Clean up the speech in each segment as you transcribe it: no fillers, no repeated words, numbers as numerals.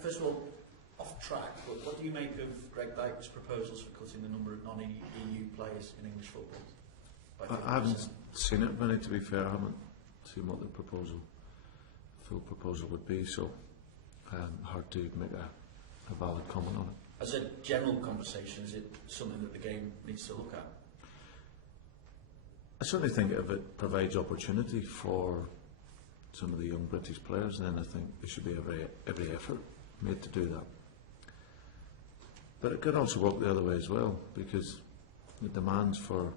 First of all, off track, but what do you make of Greg Dyke's proposals for cutting the number of non-EU players in English football? I haven't seen it, Vinny, to be fair. I haven't seen what the full proposal would be, so hard to make a valid comment on it. As a general conversation, is it something that the game needs to look at? I certainly think if it provides opportunity for some of the young British players, then I think there should be every effort made to do that. But it could also work the other way as well, because the demands for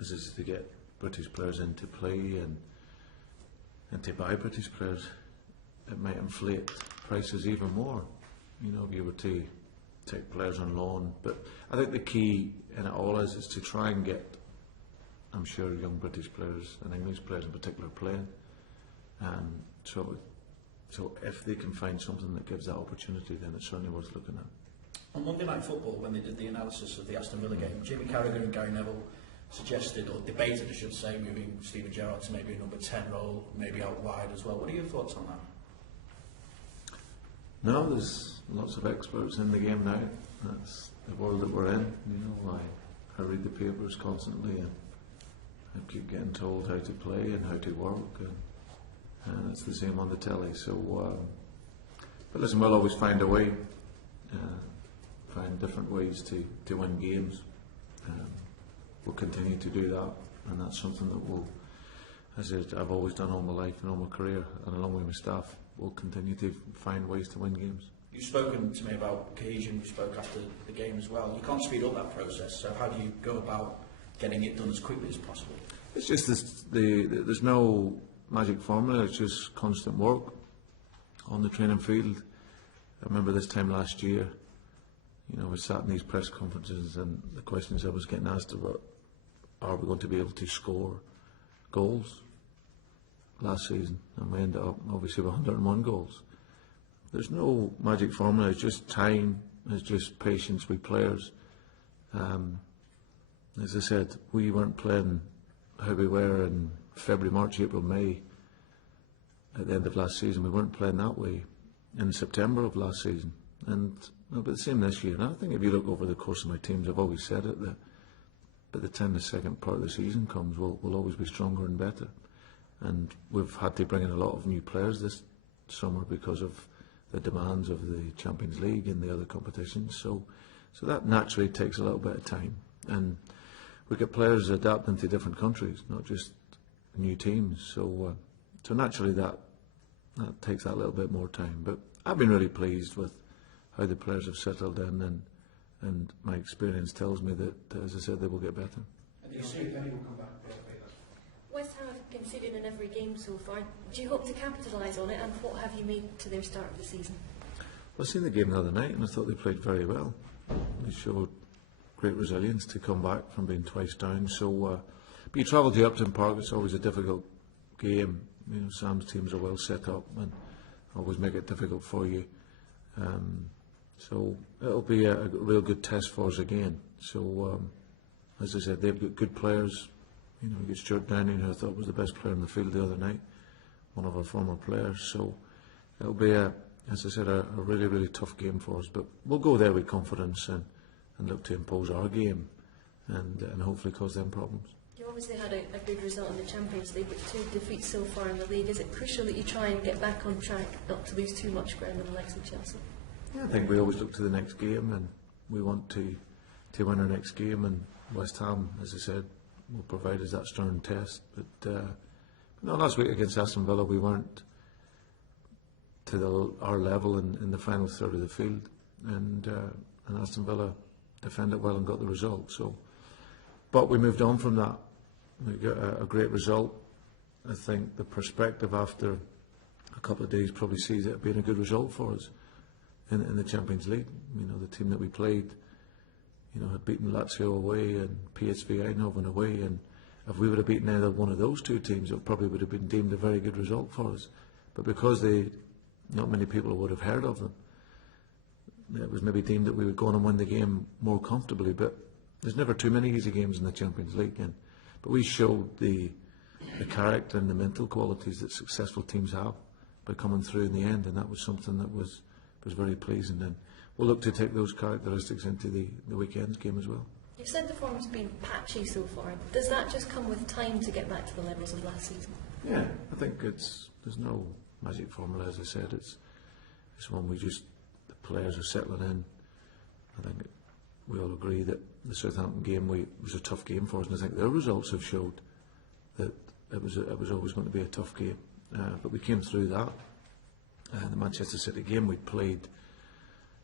us is to get British players into play and to buy British players, it might inflate prices even more, you know, if you were to take players on loan. But I think the key in it all is to try and get, I'm sure, young British players and English players in particular playing. So if they can find something that gives that opportunity, then it's certainly worth looking at. On Monday Night Football, when they did the analysis of the Aston Villa game, Jimmy Carragher and Gary Neville suggested, or debated I should say, moving Steven Gerrard to maybe a number 10 role, maybe out wide as well. What are your thoughts on that? No, there's lots of experts in the game now. That's the world that we're in. You know, I read the papers constantly and I keep getting told how to play and how to work, and it's the same on the telly. So, but listen, we'll always find a way, find different ways to win games. We'll continue to do that, and that's something that we'll, as I've always done all my life and all my career, and along with my staff, we'll continue to find ways to win games. You've spoken to me about cohesion. You spoke after the game as well. You can't speed up that process, so how do you go about getting it done as quickly as possible? It's just there's no magic formula. It's just constant work on the training field. I remember this time last year, you know, we sat in these press conferences and the questions I was getting asked about, are we going to be able to score goals last season? And we ended up obviously with 101 goals. There's no magic formula. It's just time. It's just patience with players. As I said, we weren't playing how we were in February, March, April, May at the end of last season. We weren't playing that way in September of last season. And it'll be the same this year. And I think if you look over the course of my teams, I've always said it, that by the time the second part of the season comes, we'll always be stronger and better. And we've had to bring in a lot of new players this summer because of the demands of the Champions League and the other competitions. So that naturally takes a little bit of time. And we get players adapting to different countries, not just new teams. So naturally that takes that little bit more time. But I've been really pleased with how the players have settled in, and my experience tells me that, as I said, they will get better. And you see Penny will come back. West Ham have conceded in every game so far. Do you hope to capitalise on it, and what have you made to their start of the season? Well, I seen the game the other night and I thought they played very well. They showed great resilience to come back from being twice down. So, but you travel to Upton Park, it's always a difficult game. You know, Sam's teams are well set up and always make it difficult for you. So it'll be a real good test for us again. So, as I said, they've got good players. You know, you get Stuart Downing, who I thought was the best player in the field the other night, one of our former players. So it'll be, as I said, a really, really tough game for us. But we'll go there with confidence and look to impose our game and hopefully cause them problems. You obviously had a good result in the Champions League, but 2 defeats so far in the league. Is it crucial that you try and get back on track, not to lose too much ground on the likes of Chelsea? Yeah, I think we always look to the next game and we want to win our next game, and West Ham, as I said, will provide us that stern test. But no, last week against Aston Villa we weren't to our level in the final third of the field, and Aston Villa defended well and got the result. So, but we moved on from that. We got a great result. I think the perspective after a couple of days probably sees it being a good result for us in the Champions League. You know, the team that we played, you know, had beaten Lazio away and PSV Eindhoven away, and if we would have beaten either one of those two teams, it probably would have been deemed a very good result for us. But because not many people would have heard of them, it was maybe deemed that we would go on and win the game more comfortably. But there's never too many easy games in the Champions League. But we showed the character and the mental qualities that successful teams have by coming through in the end, and that was something that was was very pleasing, and we'll look to take those characteristics into the weekend's game as well. You've said the form's been patchy so far. Does that just come with time to get back to the levels of last season? Yeah, I think there's no magic formula, as I said. It's one the players are settling in. I think we all agree that the Southampton game was a tough game for us, and I think their results have showed that it was always going to be a tough game. But we came through that. The Manchester City game we played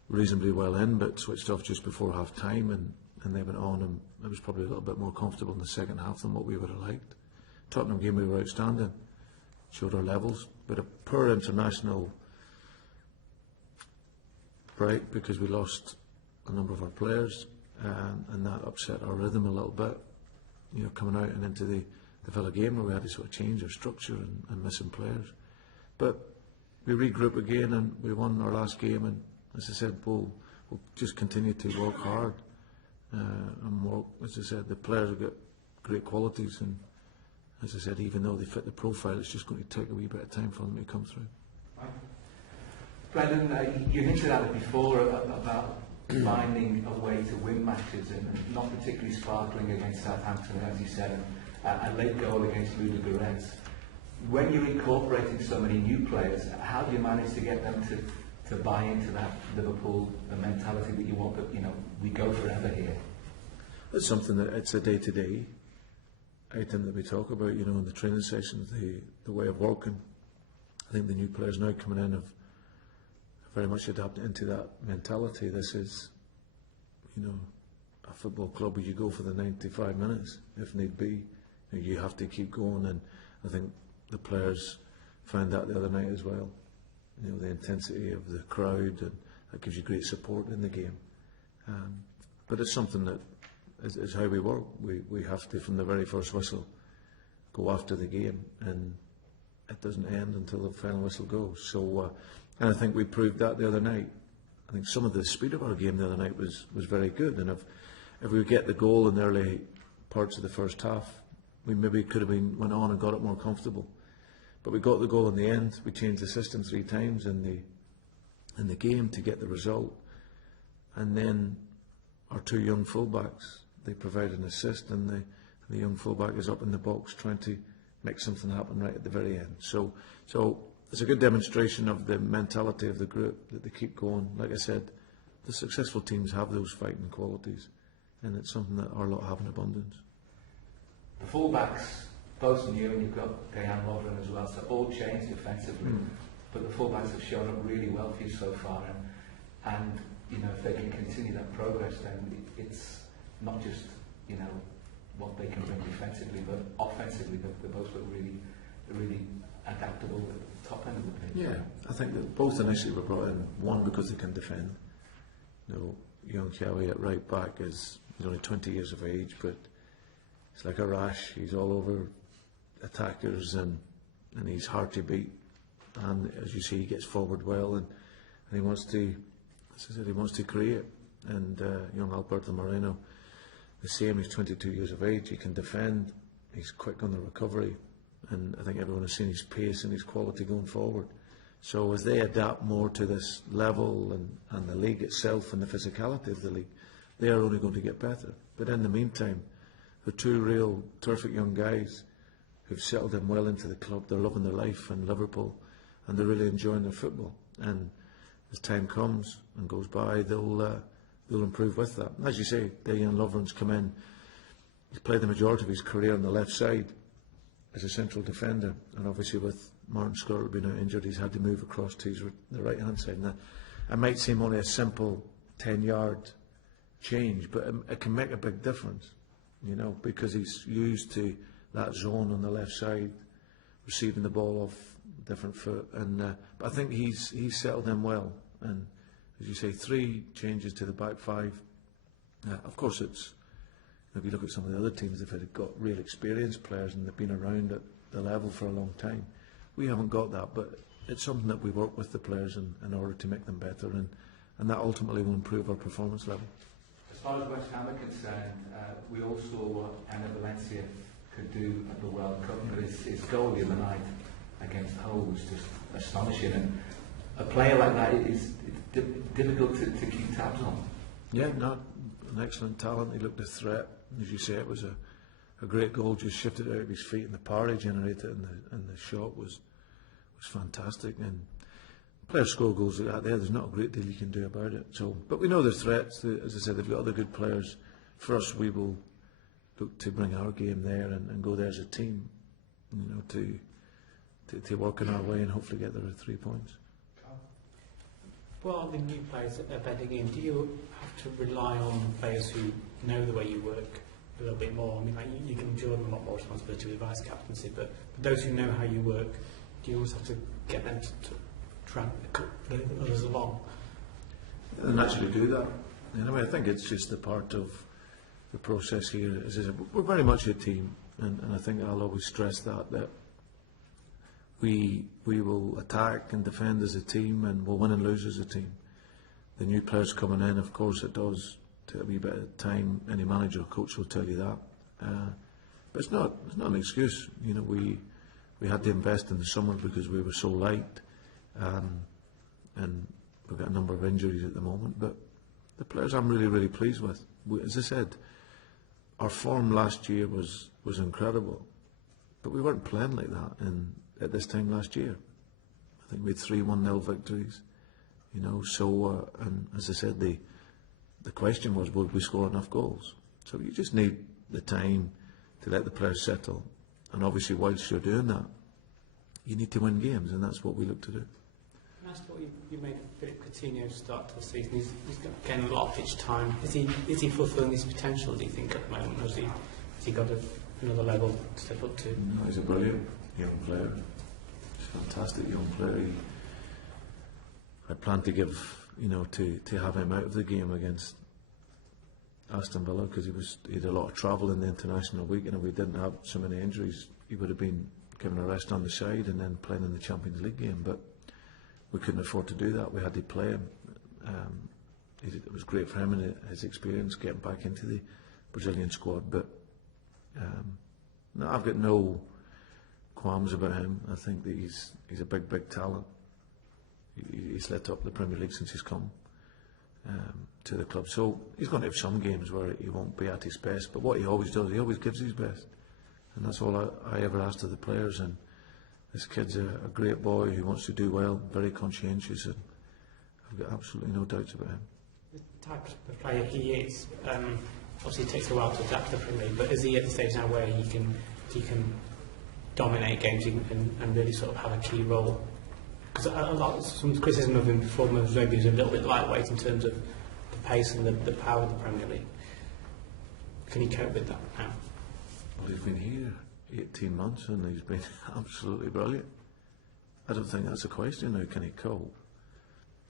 reasonably well in, but switched off just before half time, and they went on, and it was probably a little bit more comfortable in the second half than what we would have liked. Tottenham game we were outstanding, showed our levels, but a poor international break because we lost a number of our players, and that upset our rhythm a little bit, coming out and into the Villa game where we had to sort of change our structure and missing players. But we regroup again and we won our last game, and as I said, we'll just continue to work hard and work. As I said, the players have got great qualities, and as I said, even though they fit the profile, it's just going to take a wee bit of time for them to come through. Brendan, you hinted at it before about finding a way to win matches, and not particularly sparkling against Southampton, as you said, a late goal against Ludogorets. When you're incorporating so many new players, how do you manage to get them to buy into that Liverpool mentality that you want, that we go forever here? It's something that it's a day-to-day item that we talk about, in the training sessions, the way of working. I think the new players now coming in have very much adapted into that mentality. This is, a football club where you go for the 95 minutes if need be. You have to keep going, and I think the players found that the other night as well. The intensity of the crowd, and that gives you great support in the game. But it's something that is how we work. We have to, from the very first whistle, go after the game, and it doesn't end until the final whistle goes. So, and I think we proved that the other night. I think some of the speed of our game the other night was very good, and if we get the goal in the early parts of the first half, we maybe could have went on and got it more comfortable. But we got the goal in the end. We changed the system 3 times in the game to get the result, and then our 2 young fullbacks, they provide an assist, and the young fullback is up in the box trying to make something happen right at the very end. So it's a good demonstration of the mentality of the group, that they keep going. Like I said, the successful teams have those fighting qualities, and it's something that our lot have in abundance. The fullbacks, both new, and you've got Dejan Lovren as well, so all changed defensively. But the fullbacks have shown up really well for you so far, and if they can continue that progress, then it's not just what they can bring defensively, but offensively, they both look really adaptable at the top end of the pitch. Yeah, I think that both initially were brought in, one because they can defend. Young Chiawi at right back he's only 20 years of age, but he's like a rash. He's all over attackers, and he's hard to beat. And as you see, he gets forward well, and he wants to, as I said, he wants to create. And young Alberto Moreno, the same. He's 22 years of age. He can defend. He's quick on the recovery, and I think everyone has seen his pace and his quality going forward. So as they adapt more to this level and the league itself and the physicality of the league, they are only going to get better. But in the meantime, they're 2 real terrific young guys who've settled in well into the club. They're loving their life in Liverpool, and they're really enjoying their football. And as time comes and goes by, they'll improve with that. And as you say, Dejan Lovren's come in. He's played the majority of his career on the left side as a central defender, and obviously with Martin Skrtel being injured, he's had to move across to the right hand side. Now, it might seem only a simple 10-yard change, but it can make a big difference, because he's used to that zone on the left side, receiving the ball off different foot, and but I think he's settled in well. And as you say, 3 changes to the back 5. Of course, it's, if you look at some of the other teams, they've got real experienced players and they've been around at the level for a long time. We haven't got that, but it's something that we work with the players in order to make them better, and that ultimately will improve our performance level. As far as West Ham are concerned, we all saw what Enner Valencia could do at the World Cup, but his goal the other night against Hull was just astonishing. And a player like that is difficult to keep tabs on. Yeah, no, an excellent talent. He looked a threat. As you say, it was a great goal, just shifted out of his feet, and the power he generated and the shot was fantastic. And players score goals like that there's not a great deal you can do about it. So, but we know there's threats. As I said, they've got other good players. For us, we will look to bring our game there and go there as a team, you know, to work in our way and hopefully get there with 3 points. Well, the new players that are bedding in, do you have to rely on players who know the way you work a little bit more? I mean, like you can give them a lot more responsibility with vice captaincy, but those who know how you work, do you always have to get them to try and put others along? They naturally do that. You know, I think it's just a part of the process here. As I said, we're very much a team, and I think I'll always stress that we will attack and defend as a team, and we'll win and lose as a team. The new players coming in, of course, it does take a wee bit of time. Any manager or coach will tell you that, but it's not an excuse. You know, we had to invest in the summer because we were so light, and we've got a number of injuries at the moment. But the players I'm really pleased with. As I said, our form last year was incredible, but we weren't playing like that at this time last year. I think we had 3 1-0 victories, you know. So, and as I said, the question was, would we score enough goals? So you just need the time to let the players settle, and obviously whilst you're doing that, you need to win games, and that's what we look to do. I thought you made Philip Coutinho start to the season. He's getting a lot of pitch time. Is he fulfilling his potential, do you think, at the moment? Or has he got another level to step up to? No, he's a brilliant young player. He's a fantastic young player. I plan to give, you know, to have him out of the game against Aston Villa, because he had a lot of travel in the international week, and if we didn't have so many injuries, he would have been given a rest on the side and then playing in the Champions League game. But we couldn't afford to do that. We had to play him. It was great for him and his experience getting back into the Brazilian squad. But no, I've got no qualms about him. I think that he's a big talent. He's lit up the Premier League since he's come to the club. So he's going to have some games where he won't be at his best. But what he always does, he always gives his best. And that's all I ever ask of the players. And this kid's a great boy who wants to do well, very conscientious, and I've got absolutely no doubts about him. The type of player he is, obviously it takes a while to adapt to the Premier League, but is he at the stage now where he can dominate games and really sort of have a key role? Because some criticism of him before was maybe he was a little bit lightweight in terms of the pace and the power of the Premier League. Can he cope with that now? Well, he's been here 18 months and he's been absolutely brilliant. I don't think that's a question now, can he cope?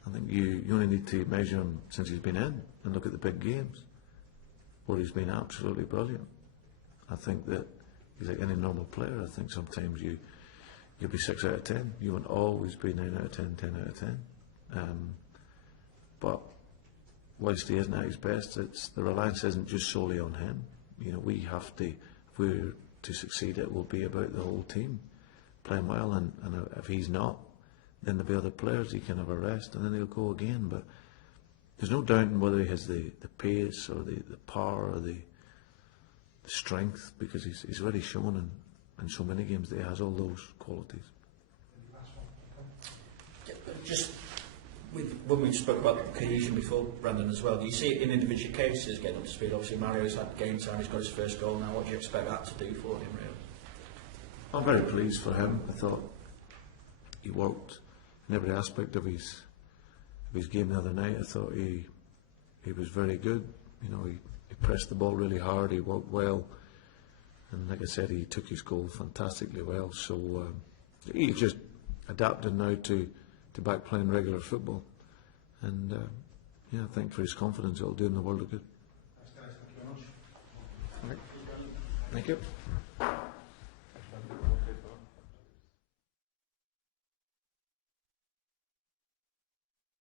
I think you only need to measure him since he's been in and look at the big games where he's been absolutely brilliant. I think that he's like any normal player. I think sometimes you'll be 6 out of 10. You won't always be 9 out of 10, 10 out of 10. But whilst he isn't at his best, the reliance isn't just solely on him. You know, we have to, if we're to succeed, it will be about the whole team playing well, and if he's not, then there'll be other players. He can have a rest and then he'll go again. But there's no doubt in whether he has the pace or the power or the strength, because he's already shown in so many games that he has all those qualities. Just when we spoke about cohesion before, Brendan, as well, do you see it in individual cases getting up to speed? Obviously Mario's had game time, he's got his first goal now. What do you expect that to do for him, really? I'm very pleased for him. I thought he worked in every aspect of his game the other night. I thought he was very good. You know, he pressed the ball really hard, he worked well, and like I said, he took his goal fantastically well. So he's just adapted now to back playing regular football, and yeah, I think for his confidence it'll do him the world of good. Thanks, guys. Thank you very much. Thank you.